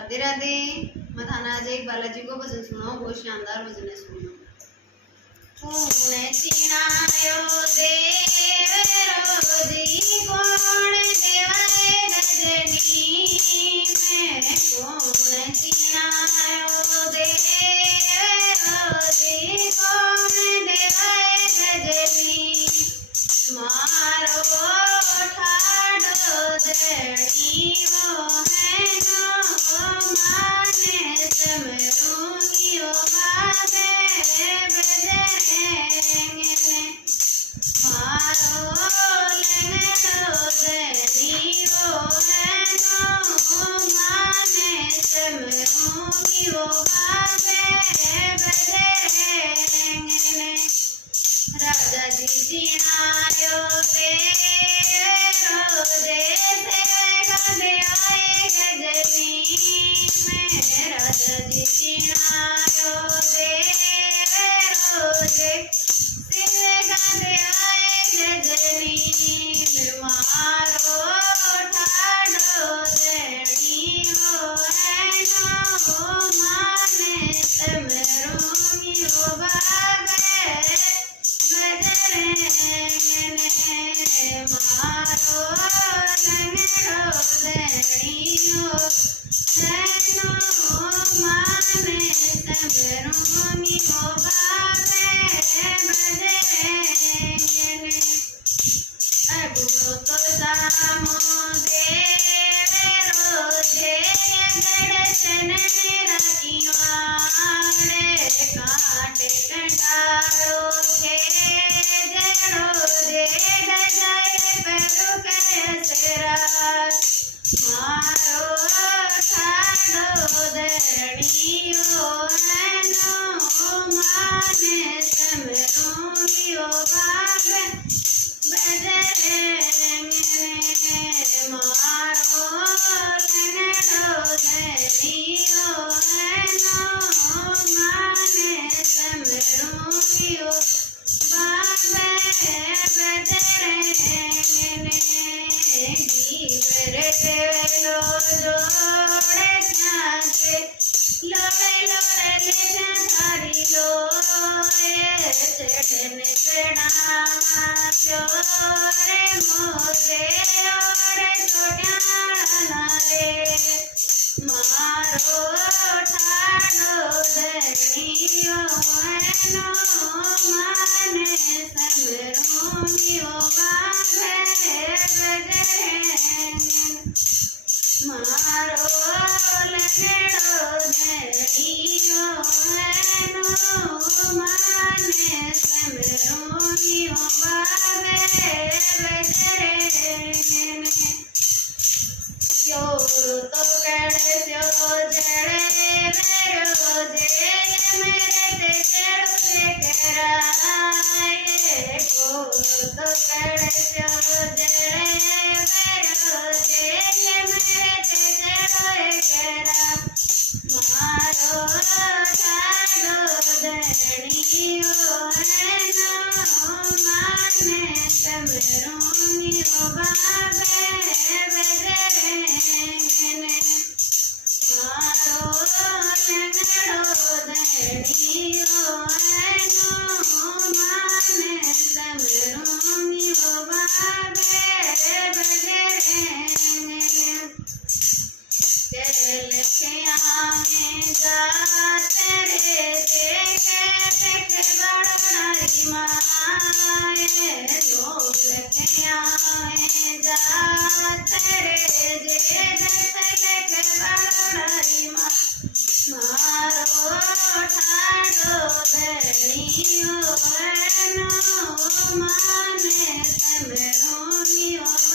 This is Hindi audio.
राधे राधे। मैं थाना आज एक बालाजी को भजन सुनाऊं, बहुत शानदार भजन है, सुनो। कौन चिनायो देव रोजी, कौन देवाए गजनी में, कौन चिनायो देव रोजी, कौन देवाए गजनी, मारो ठाडो देनी वो है नो, माने समरूंगी ओ भावे बजरेंगे, मारो लगनो देनी वो है नो, माने समरूंगी ओ भावे बजरेंगे। राजा जी चिनायो देव रोजे आए गजनी में, राजा जी चिनायो देव रोजे आए गजनी में, मारो ठाडो देनी हो है नो, माने समरूंगी ओ भावे बजरेंगे, मारो लगनो देनी हो है नो, माने समरूंगी ओ भावे बजरेंगे। अगुणो तो सामो देव रोजे गड़सन रखिवाड़े, कांटे कंटारो के रोजे गजाए पेरु कैसरा, मारो ठाडो देनी हो है नो, माने समरूंगी ओ भावे बजरेंगे, मारो लगनो देनी हो है नो, माने समरूंगी ओ भावे बजरेंगे। गीवर लो जोड़े जागे, लोड़े लोड़े ले धारी लोए, चढ़न चढ़ावा प्योरे मोरे और छोट्या रे, मारो ठाडो देनी हो है नो, माने समरूंगी ओ भावे बजरेंगे, मारो लगनो देनी हो है नो, माने समरूंगी ओ भावे बजरेंगे। जोरो तो कड़स्यो जड़े रोजे मेरे ते चढ़े कराए, गोरो तो कड़स्यो जड़े रोजे मेरे ते चढ़े करा, मारो ठाडो देनी हो है नो, माने समरूंगी ओ भावे बजरेंगे, मारो लगनो देनी हो है नो, माने समरूंगी ओ भावे बजरेंगे। चल के आए जाते रे देख बड़ाई माए, लोग के आए जाते रे देख बड़ाई माँ, मारो ठाडो देनी हो है नो, माने समरूंगी